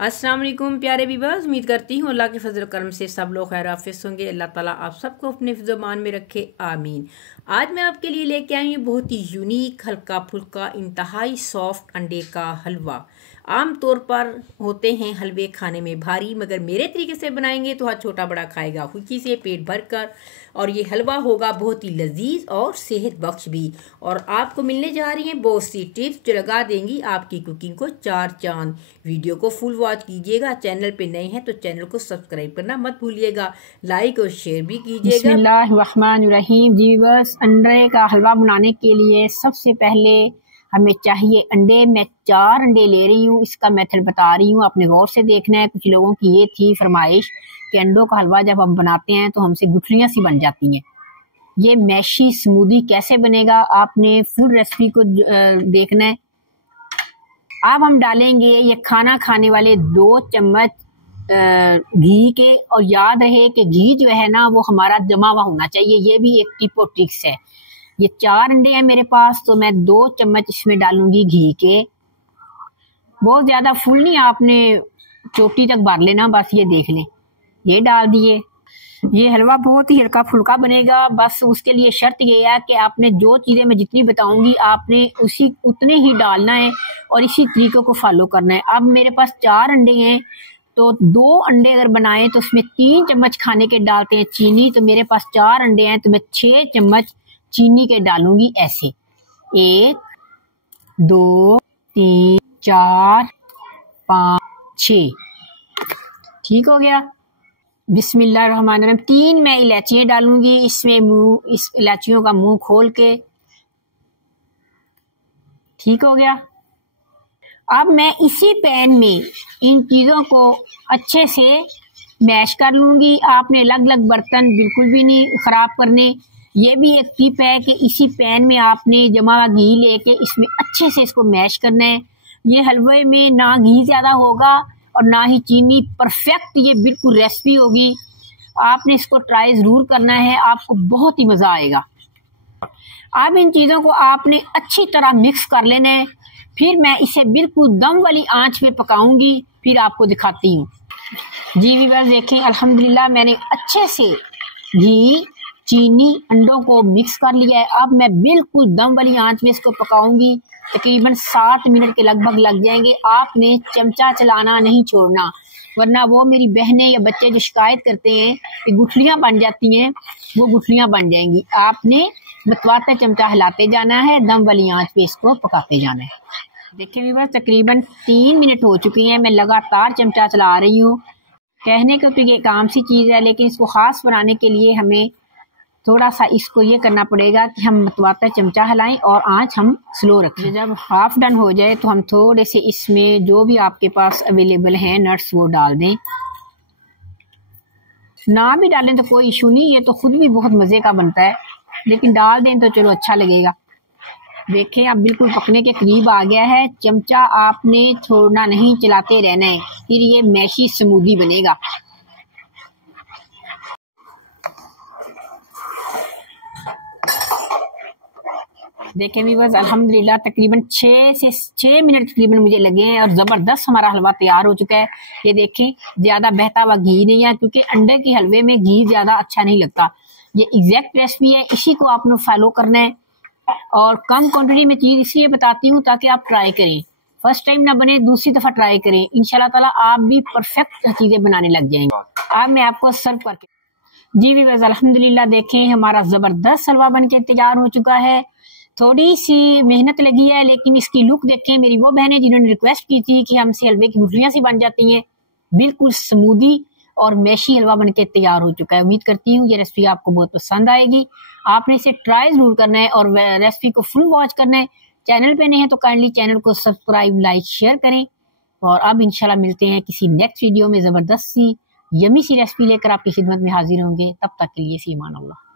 अस्सलाम वालेकुम प्यारे व्यूअर्स, उम्मीद करती हूँ अल्लाह के फजल करम से सब लोग खैर आफियत होंगे। अल्लाह ताला आप सबको अपने फिज़-ओ-मान में रखे, आमीन। आज मैं आपके लिए लेके आई हूँ बहुत ही यूनिक, हल्का फुल्का, इंतहाई सॉफ्ट अंडे का हलवा। आम तौर पर होते हैं हलवे खाने में भारी, मगर मेरे तरीके से बनाएंगे तो हर छोटा बड़ा खाएगा खुशी से पेट भर कर। और ये हलवा होगा बहुत ही लजीज और सेहत बख्श भी। और आपको मिलने जा रही हैं बहुत सी टिप्स जो लगा देंगी आपकी कुकिंग को चार चांद। वीडियो को फुल वॉच कीजिएगा। चैनल पे नए हैं तो चैनल को सब्सक्राइब करना मत भूलिएगा, लाइक और शेयर भी कीजिएगा। बिस्मिल्लाहिर्रहमानिर्रहीम। जी बस अंडे का हलवा बनाने के लिए सबसे पहले हमें चाहिए अंडे। मैं 4 अंडे ले रही हूँ। इसका मेथड बता रही हूँ, आपने गौर से देखना है। कुछ लोगों की ये थी फरमाइश कि अंडों का हलवा जब हम बनाते हैं तो हमसे गुठलियाँ सी बन जाती हैं। ये मैशी स्मूदी कैसे बनेगा, आपने फुल रेसिपी को देखना है। अब हम डालेंगे ये खाना खाने वाले 2 चम्मच घी के। और याद रहे कि घी जो है ना वो हमारा जमा हुआ होना चाहिए। ये भी एक टिप और ट्रिक्स है। ये 4 अंडे हैं मेरे पास, तो मैं 2 चम्मच इसमें डालूंगी घी के। बहुत ज्यादा फुल नहीं, आपने चोटी तक भर लेना, बस ये देख लें। ये डाल दिए। ये हलवा बहुत ही हल्का फुल्का बनेगा। बस उसके लिए शर्त ये है कि आपने जो चीजें मैं जितनी बताऊंगी आपने उतने ही डालना है और इसी तरीकों को फॉलो करना है। अब मेरे पास 4 अंडे हैं, तो 2 अंडे अगर बनाए तो उसमें 3 चम्मच खाने के डालते हैं चीनी। तो मेरे पास 4 अंडे हैं तो मैं 6 चम्मच चीनी के डालूंगी ऐसे। 1 2 3 4 5 6। ठीक हो गया। बिस्मिल्लाहिर्रहमानिर्रहीम। 3 मैं इलायचियाँ डालूंगी इसमें, इस इलायचियों का मुंह खोल के। ठीक हो गया। अब मैं इसी पैन में इन चीजों को अच्छे से मैश कर लूंगी। आपने अलग अलग बर्तन बिल्कुल भी नहीं खराब करने। ये भी एक टिप है कि इसी पैन में आपने जमा हुआ घी लेके इसमें अच्छे से इसको मैश करना है। ये हलवे में ना घी ज्यादा होगा और ना ही चीनी, परफेक्ट ये बिल्कुल रेसिपी होगी। आपने इसको ट्राई जरूर करना है, आपको बहुत ही मजा आएगा। अब इन चीजों को आपने अच्छी तरह मिक्स कर लेना है। फिर मैं इसे बिल्कुल दम वाली आंच पे पकाऊंगी, फिर आपको दिखाती हूँ। जी व्यूअर्स देखें, अल्हम्दुलिल्लाह मैंने अच्छे से घी, चीनी, अंडों को मिक्स कर लिया है। अब मैं बिल्कुल दम वाली आंच में इसको पकाऊंगी। तकरीबन 7 मिनट के लगभग लग जाएंगे। आपने चमचा चलाना नहीं छोड़ना, वरना वो मेरी बहनें या बच्चे जो शिकायत करते हैं कि गुठलियां बन जाती हैं, वो गुठलियां बन जाएंगी। आपने मतवाते चमचा हिलाते जाना है, दम वाली आंच पे इसको पकाते जाना है। देखिए व्यूअर्स, तकरीबन 3 मिनट हो चुकी हैं। मैं लगातार चमचा चला रही हूँ। कहने को तो ये एक आम सी चीज़ है, लेकिन इसको ख़ास बनाने के लिए हमें थोड़ा सा इसको ये करना पड़ेगा कि हम मतवाता चमचा हिलाएं और आंच हम स्लो रखें। जब हाफ डन हो जाए तो हम थोड़े से इसमें जो भी आपके पास अवेलेबल हैं नट्स वो डाल दें। ना भी डालें तो कोई इशू नहीं, ये तो खुद भी बहुत मज़े का बनता है, लेकिन डाल दें तो चलो अच्छा लगेगा। देखें अब बिल्कुल पकने के करीब आ गया है। चमचा आपने छोड़ना नहीं, चलाते रहना है, फिर ये मैशी स्मूदी बनेगा। देखें व्यूअर्स, अल्हम्दुलिल्लाह तकरीबन 6 मिनट तकरीबन मुझे लगे हैं और ज़बरदस्त हमारा हलवा तैयार हो चुका है। ये देखें, ज़्यादा बहता हुआ घी नहीं है, क्योंकि अंडे के हलवे में घी ज़्यादा अच्छा नहीं लगता। ये एग्जैक्ट रेसिपी है, इसी को आपने फॉलो करना है। और कम क्वांटिटी में चीज़ इसलिए बताती हूँ ताकि आप ट्राई करें। फर्स्ट टाइम ना बने, दूसरी दफ़ा ट्राई करें। इंशाल्लाह ताला आप भी परफेक्ट चीज़ें बनाने लग जाएंगे। अब मैं आपको सर्व करके जी व्यूअर्स, अल्हम्दुलिल्लाह देखें हमारा ज़बरदस्त हलवा बन के तैयार हो चुका है। थोड़ी सी मेहनत लगी है, लेकिन इसकी लुक देखें। मेरी वो बहनें जिन्होंने रिक्वेस्ट की थी कि हमसे हलवे की गुठलियाँ सी बन जाती हैं, बिल्कुल स्मूदी और मैशी हलवा बन के तैयार हो चुका है। उम्मीद करती हूँ ये रेसिपी आपको बहुत पसंद आएगी। आपने इसे ट्राई जरूर करना है और रेसिपी को फुल वॉच करना है। चैनल पे नहीं है तो काइंडली चैनल को सब्सक्राइब, लाइक, शेयर करें। और अब इंशाल्लाह मिलते हैं किसी नेक्स्ट वीडियो में ज़बरदस्त सी यमी सी रेसिपी लेकर आपकी खिदमत में हाजिर होंगे। तब तक के लिए फ़ी अमान अल्लाह।